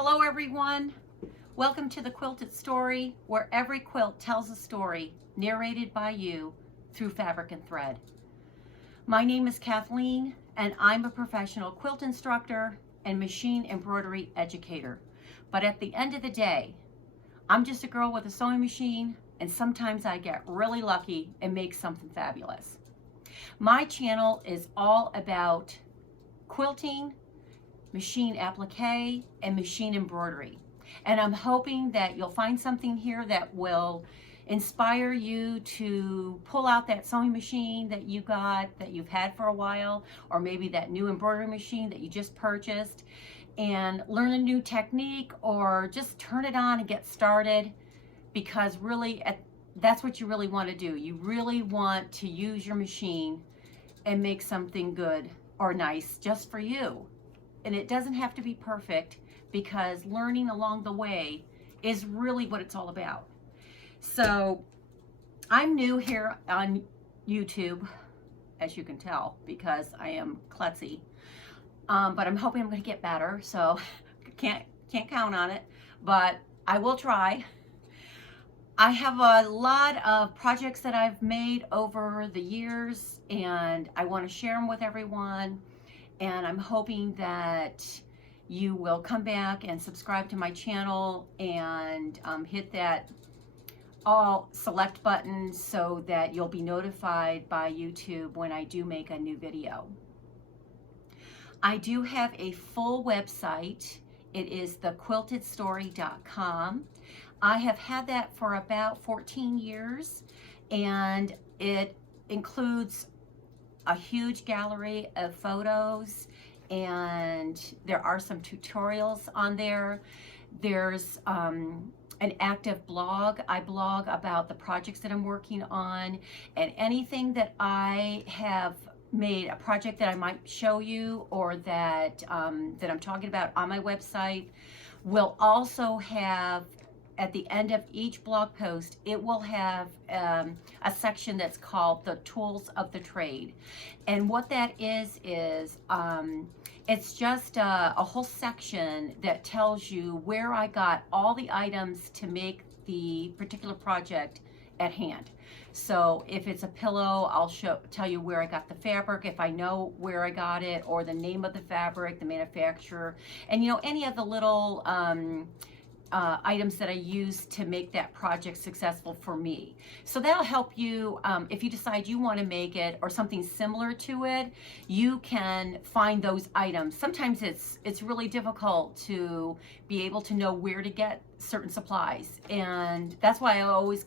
Hello everyone, welcome to the Quilted Story, where every quilt tells a story narrated by you through fabric and thread. My name is Kathleen and I'm a professional quilt instructor and machine embroidery educator. But at the end of the day, I'm just a girl with a sewing machine, and sometimes I get really lucky and make something fabulous. My channel is all about quilting, machine applique, and machine embroidery. And I'm hoping that you'll find something here that will inspire you to pull out that sewing machine that you got, that you've had for a while, or maybe that new embroidery machine that you just purchased, and learn a new technique, or just turn it on and get started, because really that's what you really want to do. You really want to use your machine and make something good or nice just for you. And it doesn't have to be perfect, because learning along the way is really what it's all about. So I'm new here on YouTube, as you can tell, because I am klutzy. But I'm hoping I'm going to get better, so can't count on it, but I will try. I have a lot of projects that I've made over the years, and I want to share them with everyone. And I'm hoping that you will come back and subscribe to my channel and hit that all select button so that you'll be notified by YouTube when I do make a new video. I do have a full website. It is thequiltedstory.com. I have had that for about 14 years, and it includes a huge gallery of photos, and there are some tutorials on there. There's an active blog. I blog about the projects that I'm working on, and anything that I have made, a project that I might show you, or that that I'm talking about on my website, will also have, at the end of each blog post, it will have a section that's called the tools of the trade. And what that is it's just a whole section that tells you where I got all the items to make the particular project at hand. So if it's a pillow, I'll tell you where I got the fabric, if I know where I got it, or the name of the fabric, the manufacturer, and any of the little items that I use to make that project successful for me. So that'll help you if you decide you want to make it or something similar to it. You can find those items. Sometimes it's really difficult to be able to know where to get certain supplies, and that's why I always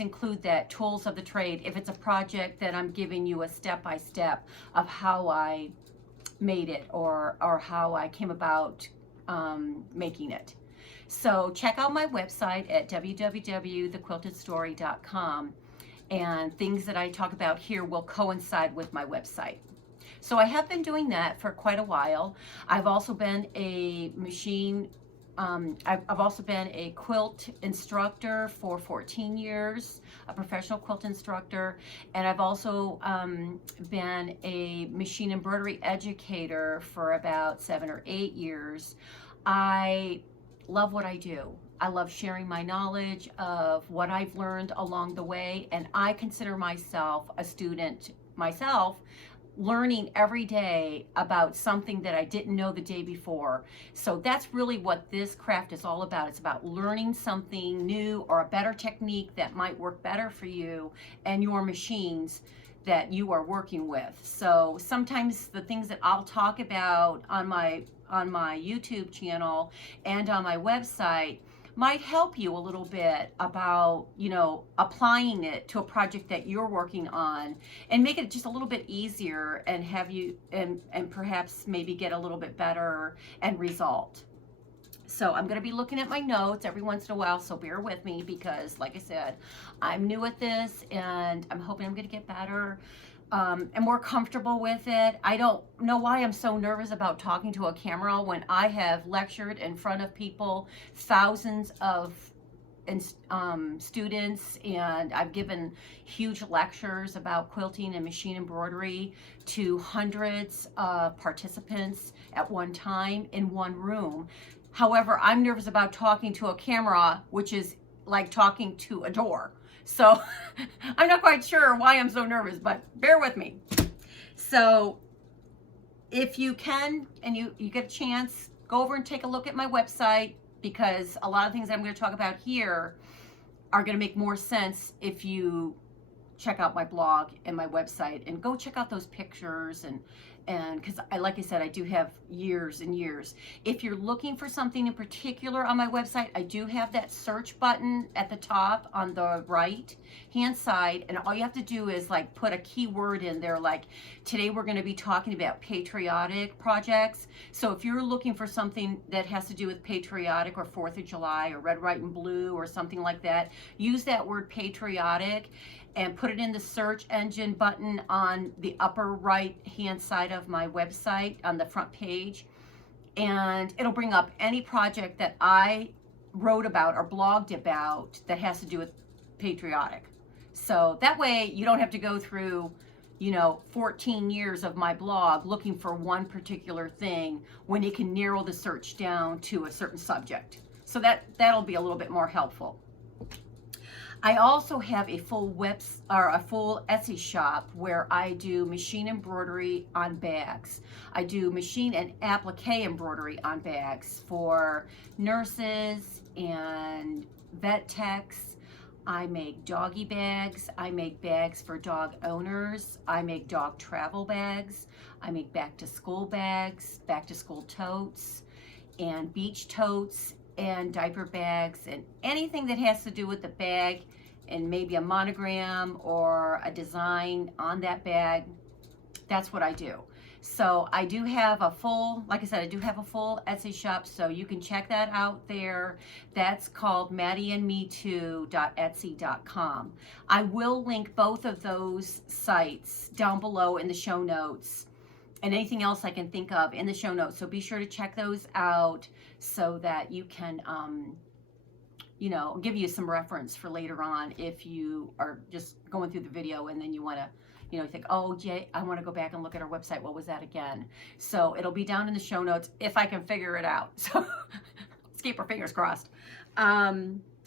include that tools of the trade if it's a project that I'm giving you a step-by-step of how I made it, or how I came about making it. So check out my website at www.thequiltedstory.com, and things that I talk about here will coincide with my website. So I have been doing that for quite a while. I've also been a I've also been a quilt instructor for 14 years, a professional quilt instructor, and I've also been a machine embroidery educator for about 7 or 8 years. I love what I do. I love sharing my knowledge of what I've learned along the way, and I consider myself a student myself, learning every day about something that I didn't know the day before. So that's really what this craft is all about. It's about learning something new, or a better technique that might work better for you and your machines that you are working with. So sometimes the things that I'll talk about on my YouTube channel and on my website might help you a little bit about, applying it to a project that you're working on, and make it just a little bit easier, and have you, and perhaps maybe get a little bit better end result. So I'm going to be looking at my notes every once in a while, so bear with me, because like I said, I'm new at this, and I'm hoping I'm going to get better and more comfortable with it. I don't know why I'm so nervous about talking to a camera when I have lectured in front of people, thousands of students, and I've given huge lectures about quilting and machine embroidery to hundreds of participants at one time in one room. However, I'm nervous about talking to a camera, which is like talking to a door. So I'm not quite sure why I'm so nervous, but bear with me. So if you can and you get a chance, go over and take a look at my website, because a lot of things I'm going to talk about here are going to make more sense if you check out my blog and my website, and go check out those pictures, and because like I said, I do have years and years. If you're looking for something in particular on my website, I do have that search button at the top on the right hand side, and all you have to do is like put a keyword in there, like today we're going to be talking about patriotic projects. So if you're looking for something that has to do with patriotic or 4th of July or red, white, and blue or something like that, use that word patriotic and put it in the search engine button on the upper right hand side of my website on the front page, and it'll bring up any project that I wrote about or blogged about that has to do with patriotic. So that way you don't have to go through 14 years of my blog looking for one particular thing, when you can narrow the search down to a certain subject. So that'll be a little bit more helpful. I also have a full Etsy shop where I do machine embroidery on bags. I do machine and applique embroidery on bags for nurses and vet techs. I make doggy bags. I make bags for dog owners. I make dog travel bags. I make back to school bags, back to school totes, and beach totes, and diaper bags, and anything that has to do with the bag and maybe a monogram or a design on that bag. That's what I do. So I do have a full, like I said, I do have a full Etsy shop, so you can check that out there. That's called maddieandme2.etsy.com. I will link both of those sites down below in the show notes, and anything else I can think of in the show notes. So be sure to check those out so that you can, give you some reference for later on if you are just going through the video and then you want to, think, oh, Jay, I want to go back and look at our website. What was that again? So it'll be down in the show notes if I can figure it out. So let's keep our fingers crossed.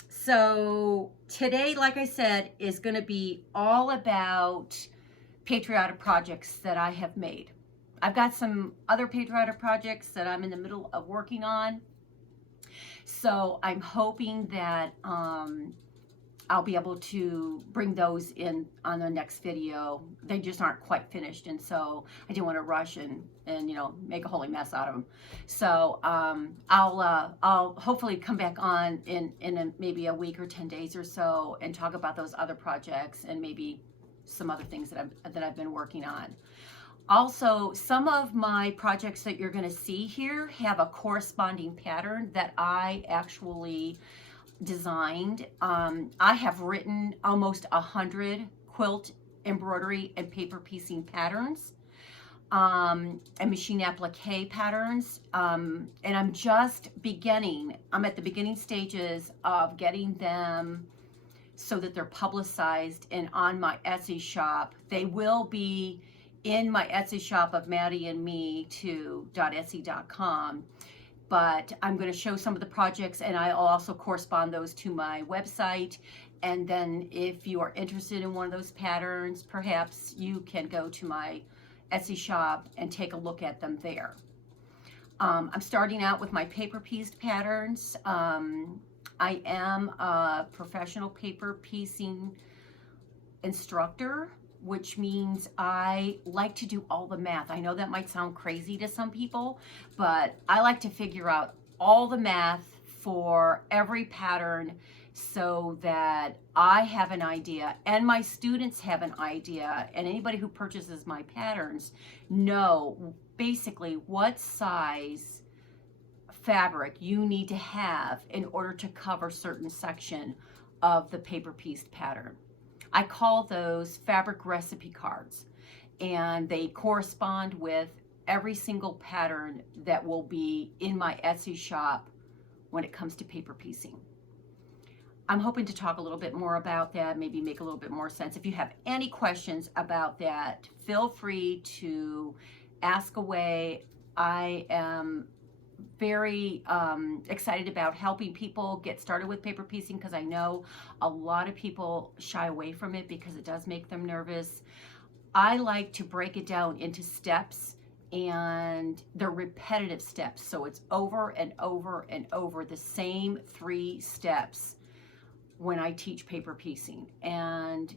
So today, like I said, is going to be all about patriotic projects that I have made. I've got some other patriotic projects that I'm in the middle of working on. So I'm hoping that I'll be able to bring those in on the next video. They just aren't quite finished, and so I didn't want to rush and make a holy mess out of them. So I'll hopefully come back on in maybe a week or 10 days or so and talk about those other projects and maybe some other things that I've been working on. Also, some of my projects that you're going to see here have a corresponding pattern that I actually designed. I have written almost 100 quilt embroidery and paper piecing patterns, and machine applique patterns, and I'm just beginning. I'm at the beginning stages of getting them so that they're publicized and on my Etsy shop. They will be in my Etsy shop of maddieandme2.etsy.com, but I'm going to show some of the projects, and I'll also correspond those to my website. And then if you are interested in one of those patterns, perhaps you can go to my Etsy shop and take a look at them there. I'm starting out with my paper pieced patterns. I am a professional paper piecing instructor, which means I like to do all the math. I know that might sound crazy to some people, but I like to figure out all the math for every pattern so that I have an idea and my students have an idea, and anybody who purchases my patterns know basically what size fabric you need to have in order to cover certain section of the paper pieced pattern. I call those fabric recipe cards, and they correspond with every single pattern that will be in my Etsy shop when it comes to paper piecing. I'm hoping to talk a little bit more about that, maybe make a little bit more sense. If you have any questions about that, feel free to ask away. I am very excited about helping people get started with paper piecing, because I know a lot of people shy away from it because it does make them nervous. I like to break it down into steps, and they're repetitive steps. So it's over and over and over the same 3 steps when I teach paper piecing. And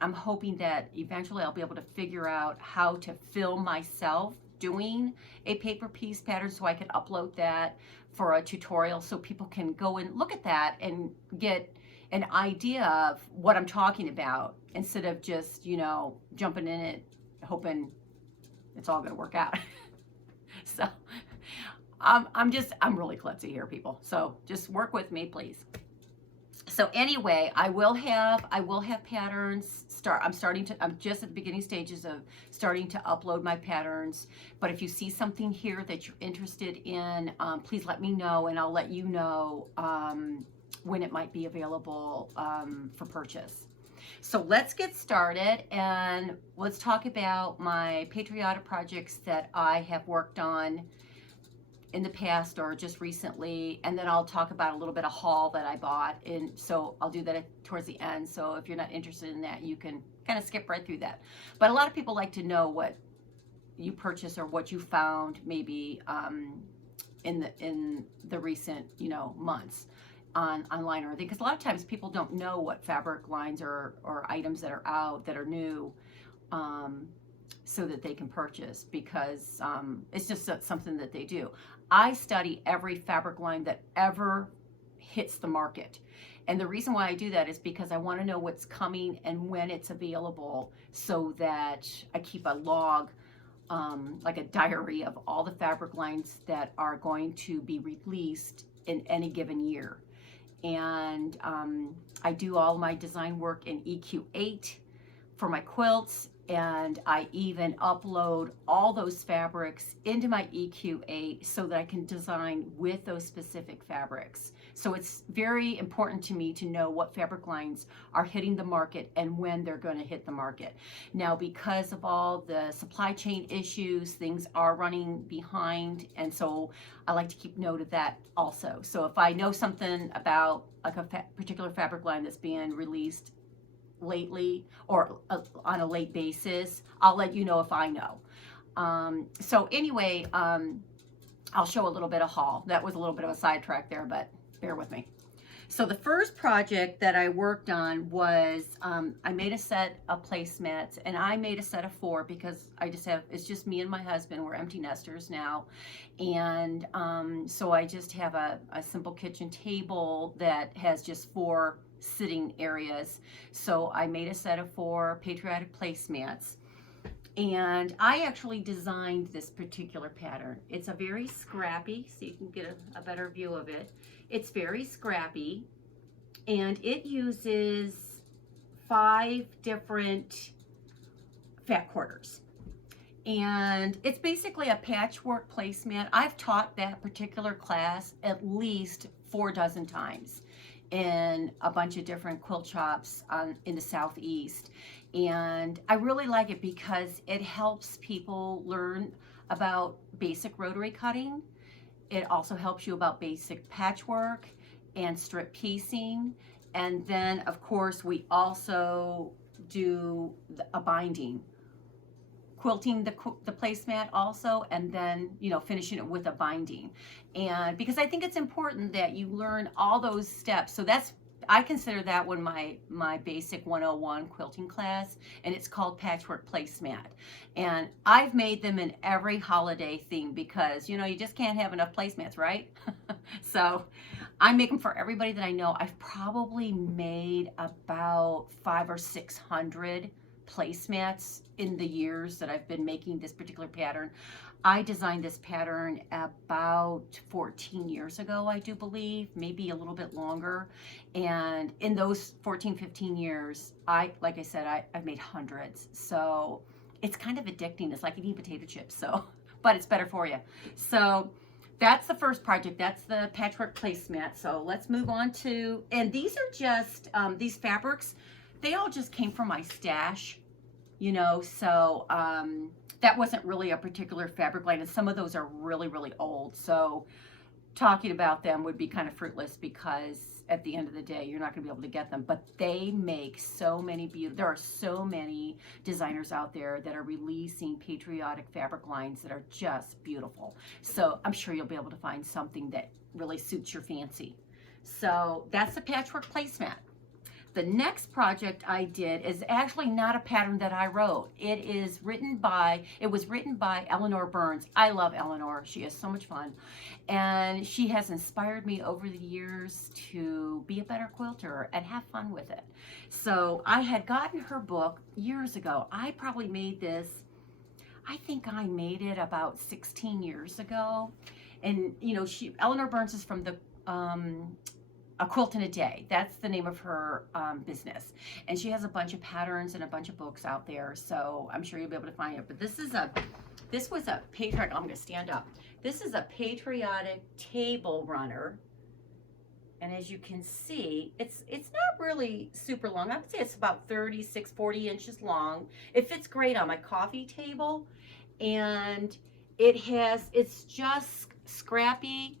I'm hoping that eventually I'll be able to figure out how to film myself doing a paper piece pattern so I can upload that for a tutorial so people can go and look at that and get an idea of what I'm talking about, instead of just, you know, jumping in it hoping it's all going to work out. So I'm really klutzy here, people. So just work with me, please. So anyway, I will have patterns. I'm just at the beginning stages of starting to upload my patterns. But if you see something here that you're interested in, please let me know, and I'll let you know when it might be available for purchase. So let's get started, and let's talk about my Patriotic projects that I have worked on in the past or just recently, and then I'll talk about a little bit of haul that I bought, and so I'll do that towards the end. So if you're not interested in that, you can kind of skip right through that. But a lot of people like to know what you purchased or what you found maybe in the recent, you know, months online or anything, because a lot of times people don't know what fabric lines or items that are out that are new, so that they can purchase, because it's just something that they do. I study every fabric line that ever hits the market. And the reason why I do that is because I want to know what's coming and when it's available, so that I keep a log, like a diary of all the fabric lines that are going to be released in any given year. And I do all my design work in EQ8 for my quilts, and I even upload all those fabrics into my EQ8 so that I can design with those specific fabrics. So it's very important to me to know what fabric lines are hitting the market and when they're going to hit the market. Now, because of all the supply chain issues, things are running behind, and so I like to keep note of that also. So if I know something about like a particular fabric line that's being released lately or on a late basis, I'll let you know if I know. So anyway, I'll show a little bit of haul. That was a little bit of a sidetrack there, but bear with me. So the first project that I worked on was, I made a set of placemats, and I made a set of 4 because it's just me and my husband. We're empty nesters now. And so I just have a simple kitchen table that has just 4 sitting areas. So I made a set of 4 Patriotic placemats. And I actually designed this particular pattern. It's a very scrappy, so you can get a better view of it. It's very scrappy, and it uses 5 different fat quarters. And it's basically a patchwork placemat. I've taught that particular class at least 4 dozen times in a bunch of different quilt shops in the Southeast. And I really like it because it helps people learn about basic rotary cutting. It also helps you about basic patchwork and strip piecing. And then, of course, we also do a binding, quilting the placemat also, and then, you know, finishing it with a binding. And because I think it's important that you learn all those steps. So I consider that one my basic 101 quilting class, and it's called Patchwork Placemat. And I've made them in every holiday theme because, you know, you just can't have enough placemats, right? So I make them for everybody that I know. I've probably made about 500 or 600 placemats in the years that I've been making this particular pattern. I designed this pattern about 14 years ago, I do believe, maybe a little bit longer. And in those 14, 15 years, like I said, I've made hundreds. So it's kind of addicting. It's like eating potato chips, so, but it's better for you. So that's the first project. That's the patchwork placemat. So let's move on to, and these are just, these fabrics, they all just came from my stash, you know, so that wasn't really a particular fabric line, and some of those are really, really old. So talking about them would be kind of fruitless, because at the end of the day, you're not going to be able to get them. But they make so many beautiful, there are so many designers out there that are releasing patriotic fabric lines that are just beautiful. So I'm sure you'll be able to find something that really suits your fancy. So that's the patchwork placemat. The next project I did is actually not a pattern that I wrote. It was written by Eleanor Burns. I love Eleanor. She is so much fun. And she has inspired me over the years to be a better quilter and have fun with it. So I had gotten her book years ago. I probably made this, I think I made it about 16 years ago. And you know, Eleanor Burns is from the A Quilt in a Day. That's the name of her business. And she has a bunch of patterns and a bunch of books out there. So I'm sure you'll be able to find it. But this was a patriotic, I'm gonna stand up. This is a patriotic table runner. And as you can see, it's not really super long. I would say it's about 36, 40 inches long. It fits great on my coffee table. And it's just scrappy.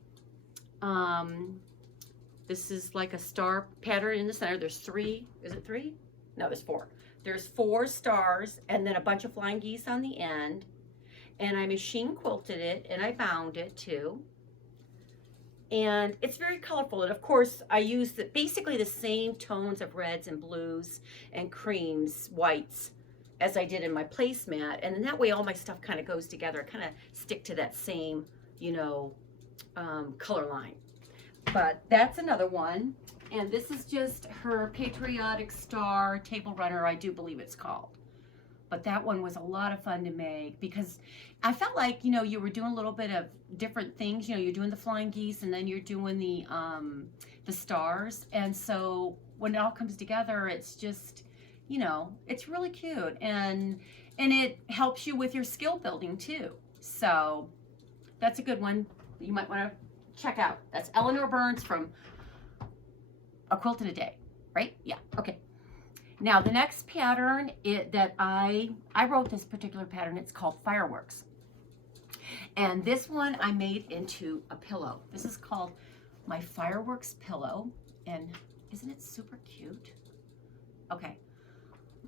This is like a star pattern in the center. There's 3, is it 3? No, there's 4. There's 4 stars and then a bunch of flying geese on the end. And I machine quilted it and I bound it too. And it's very colorful. And of course I used basically the same tones of reds and blues and creams, whites, as I did in my placemat. And then that way all my stuff kind of goes together, kind of stick to that same, you know, color line. But that's another one. And this is just her Patriotic Star table runner, I do believe it's called. But that one was a lot of fun to make, because I felt like, you know, you were doing a little bit of different things. You know, you're doing the flying geese and then you're doing the stars. And so when it all comes together, it's just, you know, it's really cute. And it helps you with your skill building too. So that's a good one you might want to check out. That's Eleanor Burns from A Quilt in a Day, right? Yeah, okay. Now the next pattern that I wrote this particular pattern, it's called Fireworks. And this one I made into a pillow. This is called my Fireworks pillow. And isn't it super cute? Okay,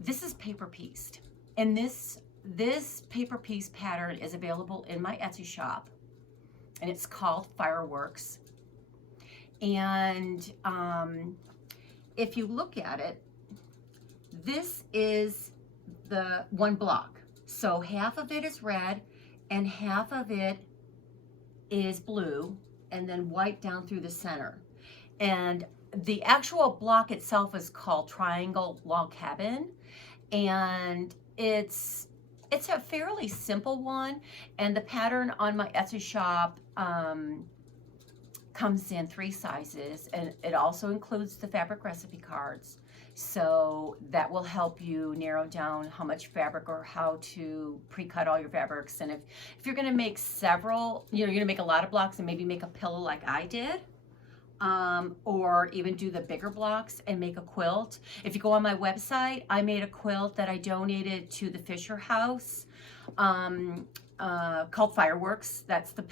this is paper pieced. And this paper piece pattern is available in my Etsy shop. And it's called Fireworks. And if you look at it, this is the one block. So half of it is red and half of it is blue, and then white down through the center. And the actual block itself is called Triangle Log Cabin, and it's a fairly simple one. And the pattern on my Etsy shop comes in 3 sizes, and it also includes the fabric recipe cards. So that will help you narrow down how much fabric or how to pre-cut all your fabrics. And if you're gonna make several, you know, you're gonna make a lot of blocks and maybe make a pillow like I did, or even do the bigger blocks and make a quilt. If you go on my website, I made a quilt that I donated to the Fisher House, called Fireworks. That's the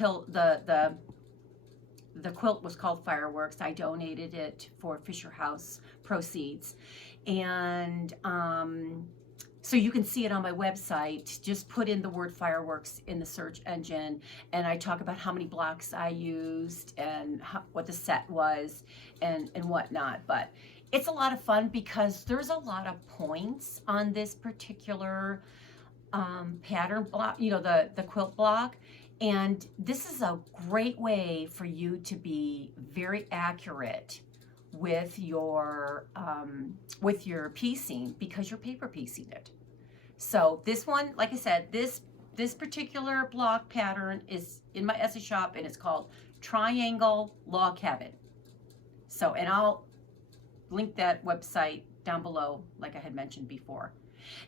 quilt was called Fireworks. I donated it for Fisher House proceeds. And so you can see it on my website. Just put in the word Fireworks in the search engine, and I talk about how many blocks I used and what the set was and whatnot. But it's a lot of fun because there's a lot of points on this particular pattern block, you know, the quilt block. And this is a great way for you to be very accurate with your piecing, because you're paper piecing it. So this one, like I said, this particular block pattern is in my Etsy shop, and it's called Triangle Log Cabin. So, and I'll link that website down below, like I had mentioned before.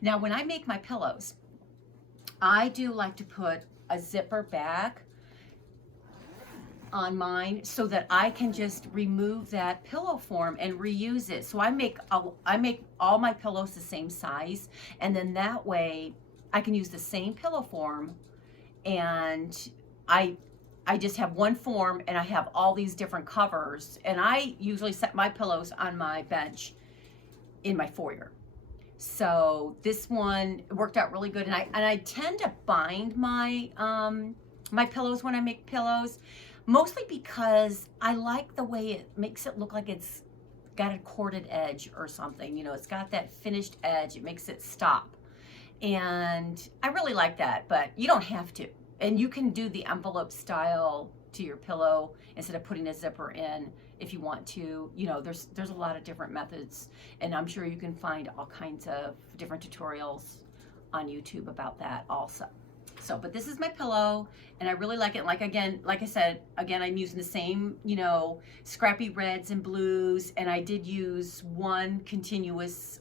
Now, when I make my pillows, I do like to put a zipper back on mine so that I can just remove that pillow form and reuse it. So I make all my pillows the same size, and then that way I can use the same pillow form, and I I just have one form and I have all these different covers, and I usually set my pillows on my bench in my foyer. So this one worked out really good, and I tend to bind my my pillows when I make pillows, mostly because I like the way it makes it look like it's got a corded edge or something. You know, it's got that finished edge. It makes it stop. And I really like that, but you don't have to. And you can do the envelope style to your pillow instead of putting a zipper in if you want to. You know, there's a lot of different methods, and I'm sure you can find all kinds of different tutorials on YouTube about that also. So, but this is my pillow, and I really like it. Like I said, I'm using the same, you know, scrappy reds and blues, and I did use one continuous,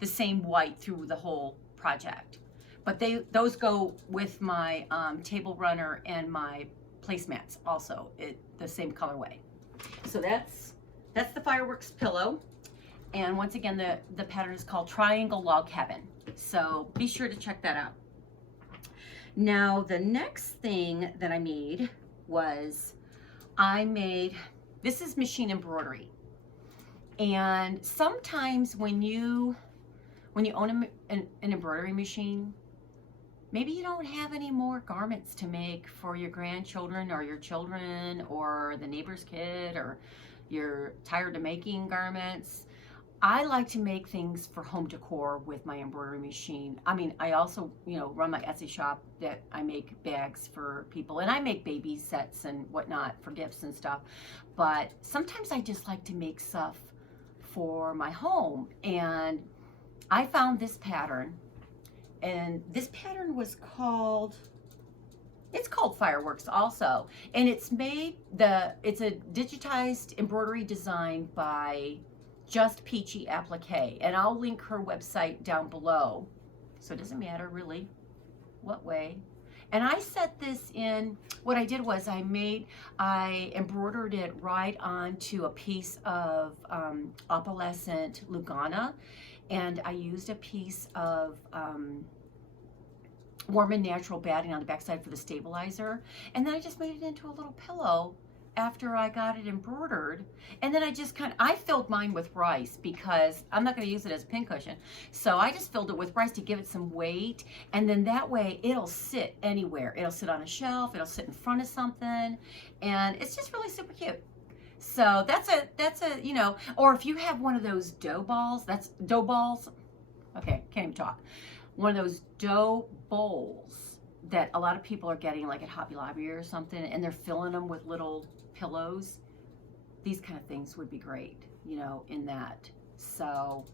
the same white through the whole project. But those go with my table runner and my placemats also, the same colorway. So that's the fireworks pillow. And once again, the pattern is called Triangle Log Cabin. So be sure to check that out. Now, the next thing that I made was this is machine embroidery. And sometimes when you own an embroidery machine, maybe you don't have any more garments to make for your grandchildren or your children or the neighbor's kid, or you're tired of making garments. I like to make things for home decor with my embroidery machine. I mean, I also, you know, run my Etsy shop that I make bags for people, and I make baby sets and whatnot for gifts and stuff. But sometimes I just like to make stuff for my home, and I found this pattern, and this pattern was called, it's called Fireworks also, and it's it's a digitized embroidery design by Just Peachy Applique, and I'll link her website down below, so it doesn't matter really what way. And I set this in, what I did was I embroidered it right onto a piece of opalescent Lugana, and I used a piece of warm and natural batting on the backside for the stabilizer, and then I just made it into a little pillow after I got it embroidered. And then I filled mine with rice because I'm not going to use it as a pincushion. So I just filled it with rice to give it some weight, and then that way it'll sit anywhere. It'll sit on a shelf, it'll sit in front of something, and it's just really super cute. So that's a, you know, or if you have one of those dough balls, okay, can't even talk. One of those dough bowls that a lot of people are getting, like at Hobby Lobby or something, and they're filling them with little pillows. These kind of things would be great, you know, in that. So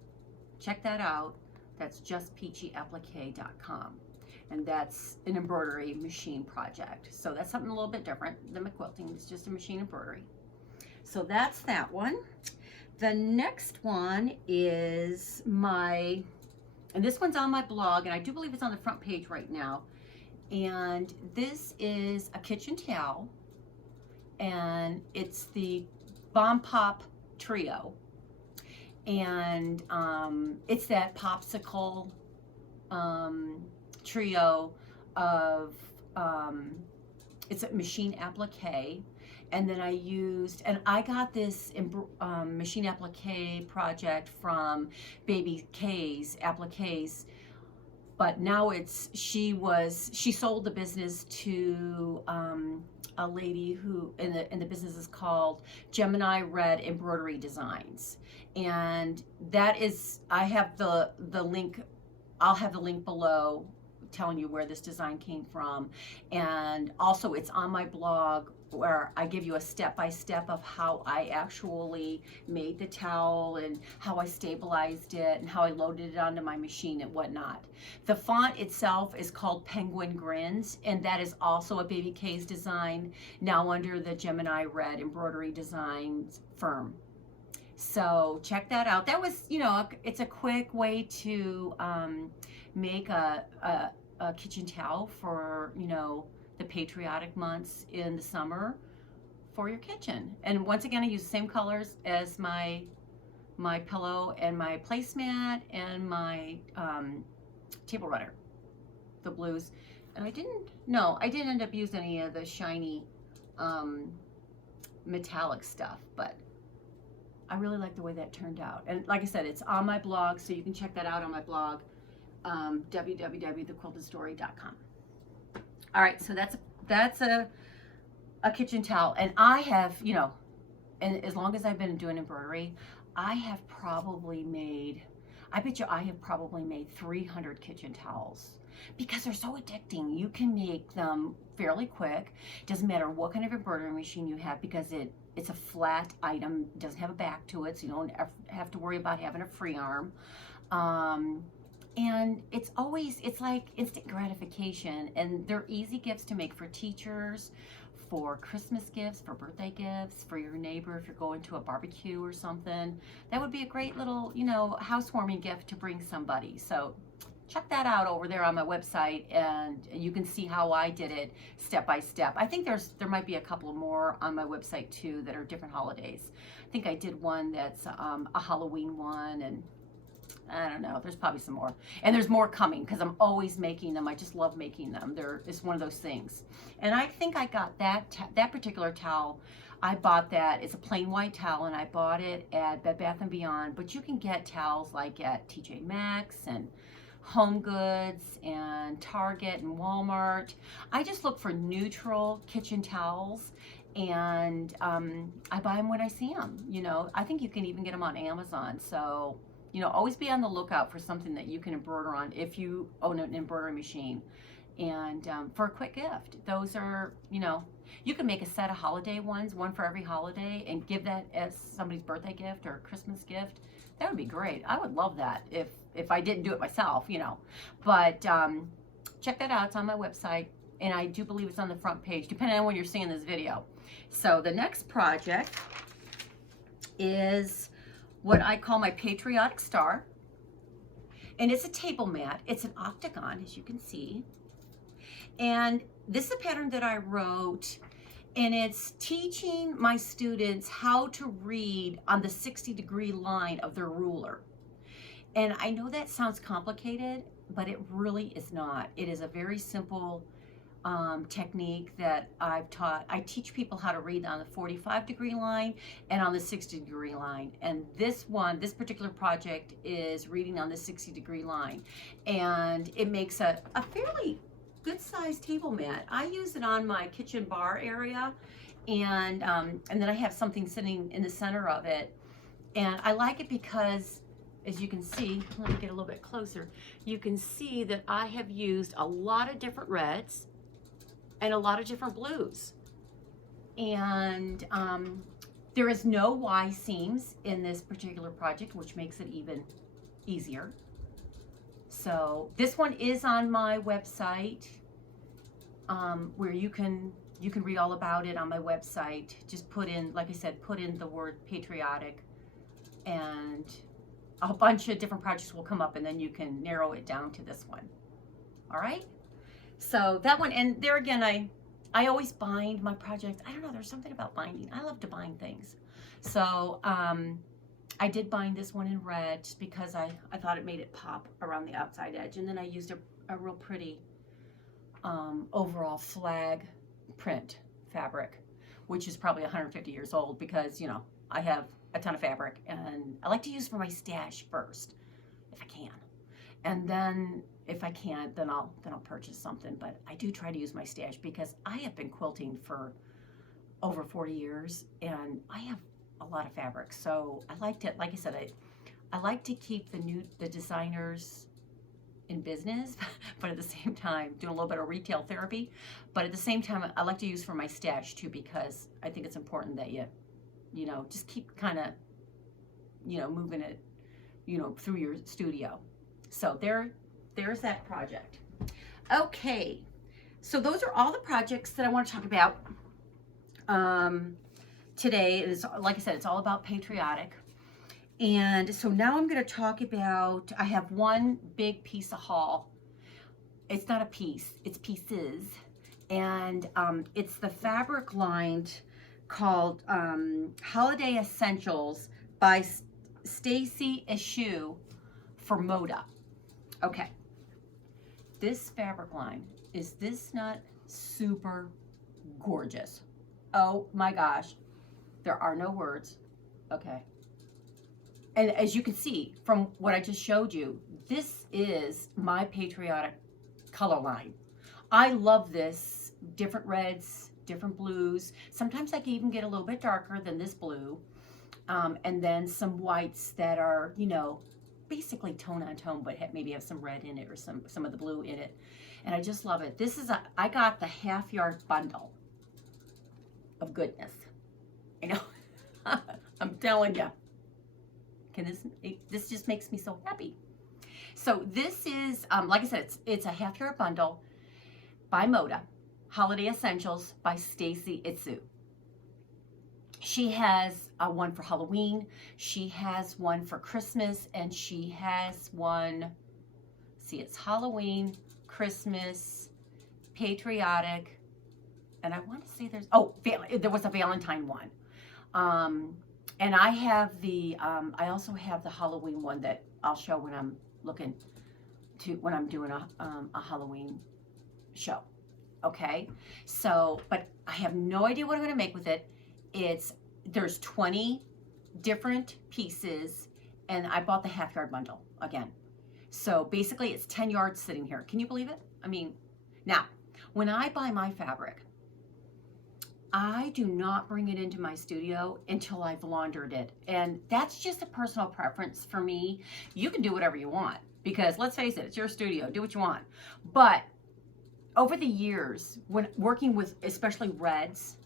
check that out. That's justpeachyapplique.com, and that's an embroidery machine project. So that's something a little bit different than my quilting. It's just a machine embroidery. So that's that one. The next one is and this one's on my blog, and I do believe it's on the front page right now. And this is a kitchen towel, and it's the Bomb Pop Trio. And it's that popsicle trio of, it's a machine applique. And then I got this machine applique project from Baby K's Appliques, but now she sold the business to a lady who, and the business is called Gemini Red Embroidery Designs. And that is, I have the link, I'll have the link below telling you where this design came from. And also it's on my blog, where I give you a step-by-step of how I actually made the towel and how I stabilized it and how I loaded it onto my machine and whatnot. The font itself is called Penguin Grins, and that is also a Baby K's design, now under the Gemini Red Embroidery Designs firm. So check that out. That was, you know, it's a quick way to make a kitchen towel for, you know, the patriotic months in the summer for your kitchen. And once again, I use the same colors as my pillow and my placemat and my table runner, the blues. And I didn't end up using any of the shiny metallic stuff, but I really like the way that turned out. And like I said, it's on my blog, so you can check that out on my blog, www.thequiltedstory.com. All right, so that's a kitchen towel, and I have, you know, and as long as I've been doing embroidery, I have probably made, I bet you I have probably made 300 kitchen towels because they're so addicting. You can make them fairly quick. Doesn't matter what kind of embroidery machine you have, because it's a flat item, doesn't have a back to it, so you don't have to worry about having a free arm. And it's like instant gratification, and they're easy gifts to make for teachers, for Christmas gifts, for birthday gifts, for your neighbor if you're going to a barbecue or something. That would be a great little, you know, housewarming gift to bring somebody. So check that out over there on my website, and you can see how I did it step by step. I think there might be a couple more on my website too that are different holidays. I think I did one that's a Halloween one, and I don't know, there's probably some more. And there's more coming because I'm always making them. I just love making them. It's one of those things. And I think I got that particular towel. I bought that. It's a plain white towel, and I bought it at Bed Bath & Beyond. But you can get towels like at TJ Maxx and Home Goods and Target and Walmart. I just look for neutral kitchen towels, and I buy them when I see them. You know, I think you can even get them on Amazon. So, you know, always be on the lookout for something that you can embroider on if you own an embroidery machine. And for a quick gift, those are, you know, you can make a set of holiday ones, one for every holiday, and give that as somebody's birthday gift or Christmas gift. That would be great. I would love that if I didn't do it myself, you know. But check that out. It's on my website, and I do believe it's on the front page, depending on when you're seeing this video. So the next project is what I call my Patriotic Star, and it's a table mat. It's an octagon, as you can see, and this is a pattern that I wrote, and it's teaching my students how to read on the 60-degree line of their ruler. And I know that sounds complicated, but it really is not. It is a very simple technique that I've taught. I teach people how to read on the 45-degree line and on the 60-degree line. And this particular project is reading on the 60-degree line. And it makes a fairly good-sized table mat. I use it on my kitchen bar area, and then I have something sitting in the center of it. And I like it because, as you can see, let me get a little bit closer, you can see that I have used a lot of different reds and a lot of different blues. And there is no Y seams in this particular project, which makes it even easier. So this one is on my website, where you can read all about it on my website. Just put in, like I said, put in the word Patriotic, and a bunch of different projects will come up, and then you can narrow it down to this one. All right? So that one, and there again, I always bind my projects. I don't know, there's something about binding. I love to bind things. So I did bind this one in red just because I thought it made it pop around the outside edge. And then I used a real pretty overall flag print fabric, which is probably 150 years old, because, you know, I have a ton of fabric, and I like to use for my stash first, if I can. And then if I can't, then I'll purchase something. But I do try to use my stash because I have been quilting for over 40 years, and I have a lot of fabric. So I like to, like I said, I like to keep the designers in business, but at the same time doing a little bit of retail therapy. But at the same time, I like to use for my stash too, because I think it's important that you know, just keep kind of, you know, moving it, you know, through your studio. So there's that project. Okay, so those are all the projects that I want to talk about today. It is, like I said, it's all about Patriotic. And so now I'm going to talk about, I have one big piece of haul. It's not a piece, it's pieces. And it's the fabric lined called Holiday Essentials by Stacy Eshue for Moda. Okay, this fabric line Is this not super gorgeous? Oh my gosh. There are no words. Okay. And as you can see from what I just showed you, this is my Patriotic color line. I love this. Different reds, different blues. Sometimes I can even get a little bit darker than this blue. And then some whites that are, you know, basically tone on tone, but maybe have some red in it or some of the blue in it. And I just love it. This is I got the half-yard bundle of goodness. You know, I'm telling you. This just makes me so happy. So this is, like I said, it's a half-yard bundle by Moda, Holiday Essentials by Stacy Itsu. She has one for Halloween, she has one for Christmas, and she has one, see, it's Halloween, Christmas, Patriotic, and I want to say there was a Valentine one. And I have I also have the Halloween one that I'll show when I'm when I'm doing a Halloween show. Okay, so, but I have no idea what I'm going to make with it. There's 20 different pieces, and I bought the half-yard bundle again. So basically it's 10 yards sitting here. Can you believe it? I mean, now, when I buy my fabric, I do not bring it into my studio until I've laundered it. And that's just a personal preference for me. You can do whatever you want, because let's face it, it's your studio, do what you want. But over the years, when working with especially reds,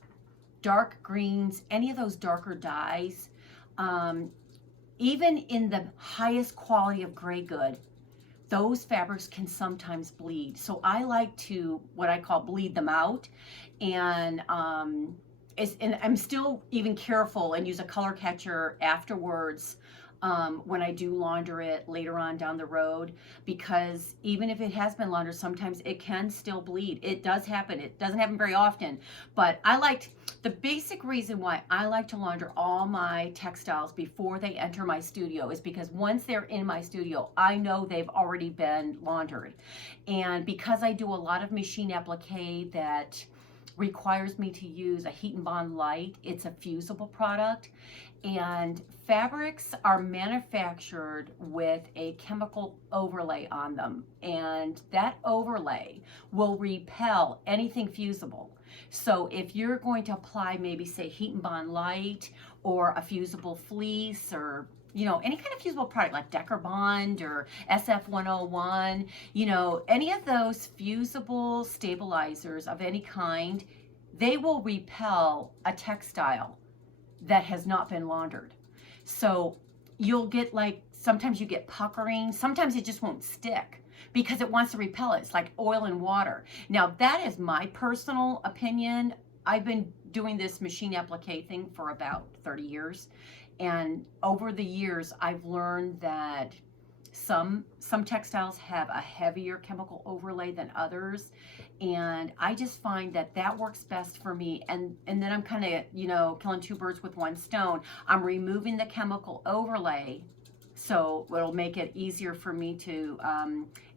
dark greens, any of those darker dyes, even in the highest quality of gray good, those fabrics can sometimes bleed. So I like to, what I call, bleed them out. And I'm still even careful and use a color catcher afterwards when I do launder it later on down the road, because even if it has been laundered, sometimes it can still bleed. It does happen. It doesn't happen very often, but the basic reason why I like to launder all my textiles before they enter my studio is because once they're in my studio, I know they've already been laundered. And because I do a lot of machine applique that requires me to use a heat and bond light, it's a fusible product, and fabrics are manufactured with a chemical overlay on them, and that overlay will repel anything fusible. So if you're going to apply, maybe say heat and bond light or a fusible fleece, or any kind of fusible product like Decker Bond or SF101, any of those fusible stabilizers of any kind, they will repel a textile that has not been laundered. So you'll get, like, sometimes you get puckering, sometimes it just won't stick because it wants to repel it. It's like oil and water. Now, that is my personal opinion. I've been doing this machine applique thing for about 30 years. And over the years, I've learned that some textiles have a heavier chemical overlay than others. And I just find that works best for me. And then I'm kind of, killing two birds with one stone. I'm removing the chemical overlay, so it'll make it easier for me to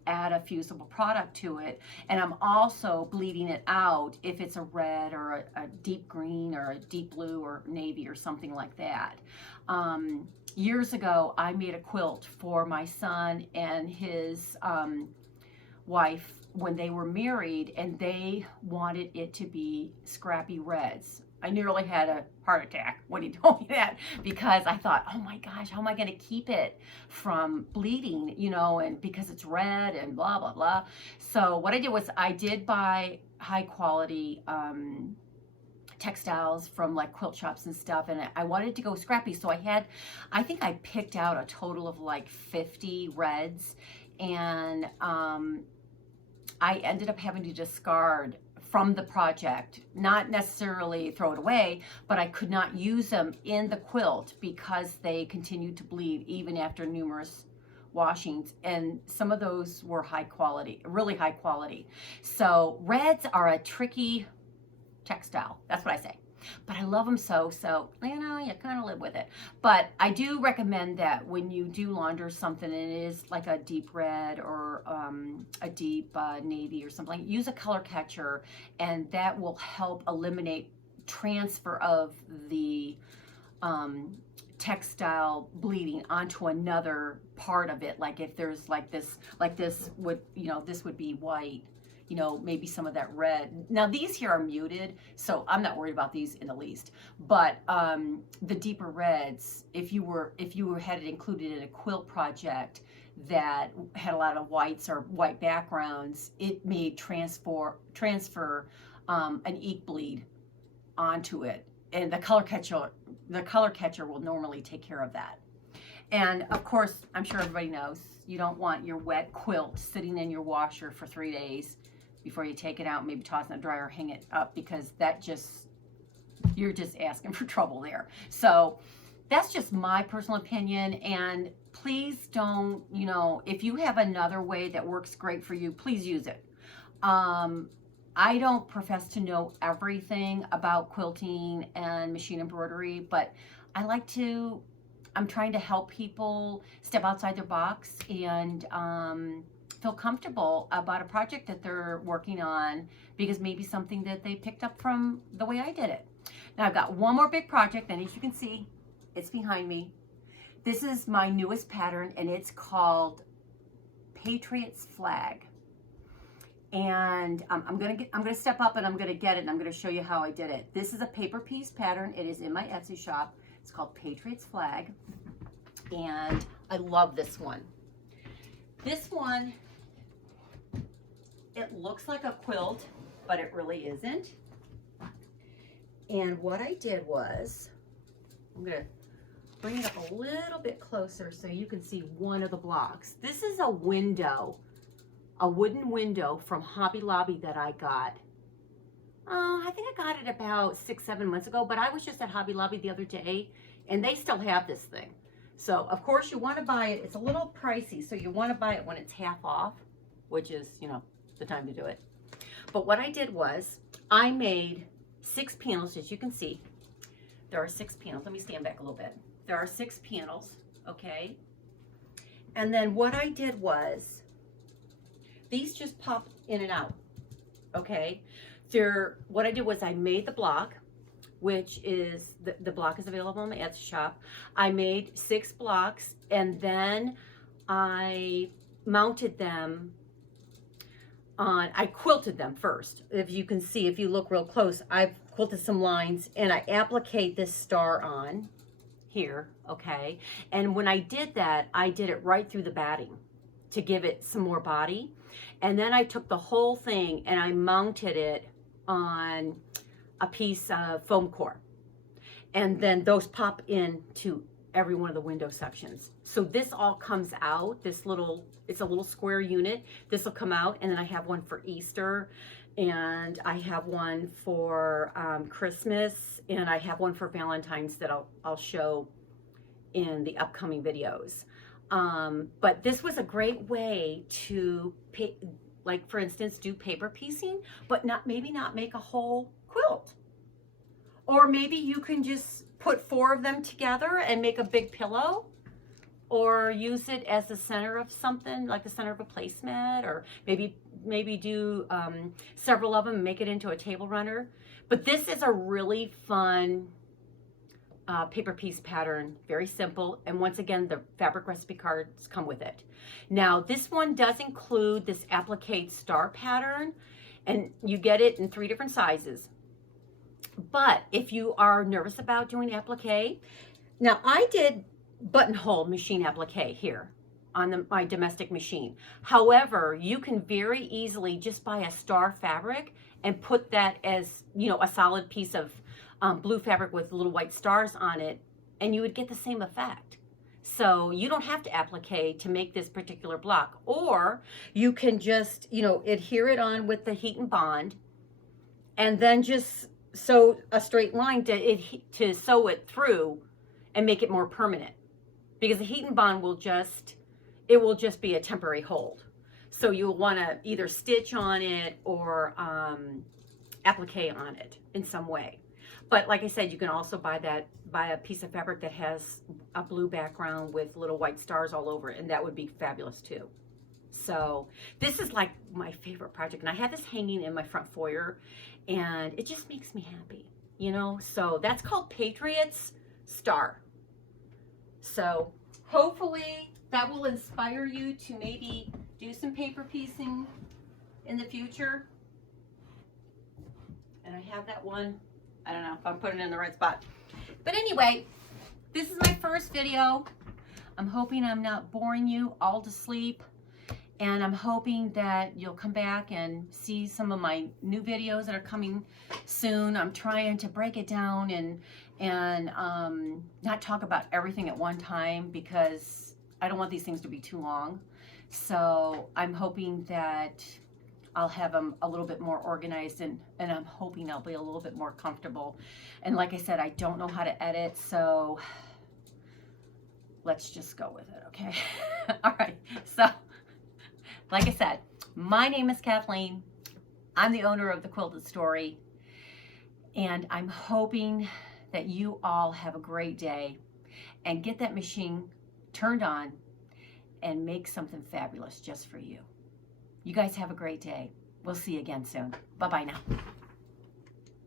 add a fusible product to it. And I'm also bleeding it out if it's a red or a deep green or a deep blue or navy or something like that. Years ago, I made a quilt for my son and his wife when they were married, and they wanted it to be scrappy reds. I nearly had a heart attack when he told me that, because I thought, oh my gosh, how am I going to keep it from bleeding, and because it's red and blah, blah, blah. So what I did was I did buy high quality textiles from like quilt shops and stuff, and I wanted to go scrappy. So I think I picked out a total of like 50 reds, and I ended up having to discard from the project, not necessarily throw it away, but I could not use them in the quilt because they continued to bleed even after numerous washings, and some of those were high quality, really high quality. So reds are a tricky textile, that's what I say, but I love them so you kind of live with it. But I do recommend that when you do launder something and it is like a deep red or a deep navy or something, use a color catcher, and that will help eliminate transfer of the textile bleeding onto another part of it. Like if there's like this would, this would be white, maybe some of that red. Now these here are muted, so I'm not worried about these in the least. But the deeper reds, if you had it included in a quilt project that had a lot of whites or white backgrounds, it may transfer an ink bleed onto it, and the color catcher will normally take care of that. And of course, I'm sure everybody knows, you don't want your wet quilt sitting in your washer for 3 days before you take it out, maybe toss it in the dryer, hang it up, because you're just asking for trouble there. So that's just my personal opinion. And please don't, if you have another way that works great for you, please use it. I don't profess to know everything about quilting and machine embroidery, but I'm trying to help people step outside their box and feel comfortable about a project that they're working on, because maybe something that they picked up from the way I did it. Now I've got one more big project, and as you can see, it's behind me. This is my newest pattern, and it's called Patriots Flag. And I'm gonna step up and I'm gonna get it, and I'm gonna show you how I did it. This is a paper piece pattern. It is in my Etsy shop. It's called Patriots Flag, and I love this one. This one, it looks like a quilt, but it really isn't. And what I did was, I'm gonna bring it up a little bit closer so you can see one of the blocks. This is a window, a wooden window from Hobby Lobby that I got. I think I got it about 6-7 months ago, but I was just at Hobby Lobby the other day, and they still have this thing. So of course you want to buy it. It's a little pricey, so you want to buy it when it's half off, which is, the time to do it. But what I did was I made 6 panels, as you can see. There are 6 panels. Let me stand back a little bit. There are 6 panels, okay? And then what I did was, these just pop in and out, okay? What I did was I made the block, which is, the block is available in my Etsy shop. I made 6 blocks, and then I mounted them on, I quilted them first. If you can see, if you look real close, I've quilted some lines, and I applique this star on here, okay? And when I did that, I did it right through the batting to give it some more body. And then I took the whole thing and I mounted it on a piece of foam core. And then those pop into every one of the window sections. So this all comes out, it's a little square unit. This will come out, and then I have one for Easter, and I have one for Christmas, and I have one for Valentine's that I'll show in the upcoming videos. But this was a great way to like for instance, do paper piecing, but maybe not make a whole quilt. Or maybe you can just put 4 of them together and make a big pillow, or use it as the center of something, like the center of a placemat, or maybe do several of them and make it into a table runner. But this is a really fun paper piece pattern, very simple, and once again the fabric recipe cards come with it. Now this one does include this Applique star pattern, and you get it in 3 different sizes. But if you are nervous about doing applique, now I did buttonhole machine applique here on my domestic machine. However, you can very easily just buy a star fabric and put that as, a solid piece of blue fabric with little white stars on it, and you would get the same effect. So you don't have to applique to make this particular block, or you can just, adhere it on with the heat and bond, and then just sew a straight line to sew it through and make it more permanent, because the heat and bond will just be a temporary hold. So you'll want to either stitch on it or applique on it in some way. But like I said, you can also buy a piece of fabric that has a blue background with little white stars all over it, and that would be fabulous too. So this is like my favorite project, and I have this hanging in my front foyer, and it just makes me happy, you know. So that's called Patriots Star. So hopefully that will inspire you to maybe do some paper piecing in the future. And I have that one. I don't know if I'm putting it in the right spot. But anyway, this is my first video. I'm hoping I'm not boring you all to sleep. And I'm hoping that you'll come back and see some of my new videos that are coming soon. I'm trying to break it down and not talk about everything at one time, because I don't want these things to be too long. So I'm hoping that I'll have them a little bit more organized, and I'm hoping I'll be a little bit more comfortable. And like I said, I don't know how to edit, so let's just go with it, okay? All right, so like I said, my name is Kathleen. I'm the owner of the Quilted Story, and I'm hoping that you all have a great day and get that machine turned on and make something fabulous just for you. You guys have a great day. We'll see you again soon. Bye-bye now.